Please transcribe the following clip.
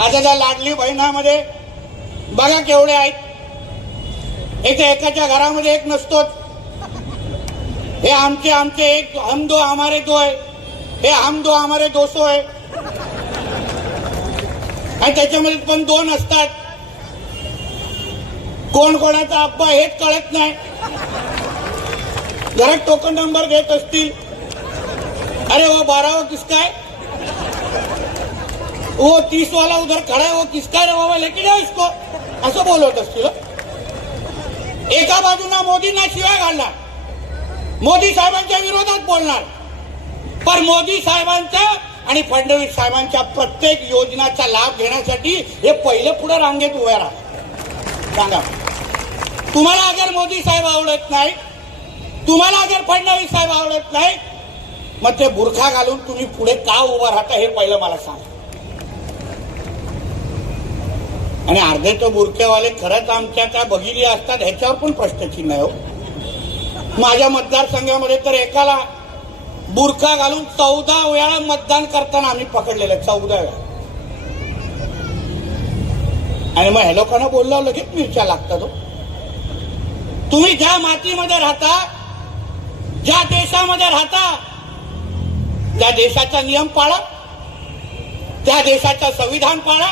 आता त्या लाडली बहिणामध्ये बघा केवढे आहेत. इथे एकाच्या घरामध्ये एक नसतोच. हे आमचे आमचे एक, हम दो हमारे दो आहे, हे हम दो हमारे दोसो आहे. आणि त्याच्यामध्ये पण दोन असतात. कोण कोणाचा अब्बा हेच कळत नाही. घरात टोकन नंबर घेत असतील. अरे वो 12वां किसका है, वो 30 वाला उधर खड़ा है, वो किसका है बाबा, लेके जाओ इसको, असं बोलत असतील. एका बाजूला मोदींना शिवाय घालणार, मोदी साहेबांच्या विरोधात बोलणार, पण मोदी साहेबांच्या आणि फडणवीस साहेबांच्या प्रत्येक योजनाचा लाभ घेण्यासाठी हे पहिले पुढे रांगेत उभे राहा. सांगा, तुम्हाला अगर मोदी साहेब आवडत नाही, तुम्हाला अगर फडणवीस साहेब आवडत नाही, मग ते बुरखा घालून तुम्ही पुढे का उभं राहता हे पहिलं मला सांगा. आणि अर्धे तो बुरखेवाले खरंच आमच्या त्या भगिनी असतात ह्याच्यावर पण प्रश्नचिन्ह आहे. हो, माझ्या मतदारसंघामध्ये तर एकाला बुरखा घालून 14 वेळा मतदान करताना आम्ही पकडलेलं, 14 वेळा. आणि मग ह्या लोकांना बोललो लगेच मिरच्या लागतात. तुम्ही ज्या मातीमध्ये राहता, ज्या देशामध्ये राहता, त्या देशाचा नियम पाळा, त्या देशाचं संविधान पाळा,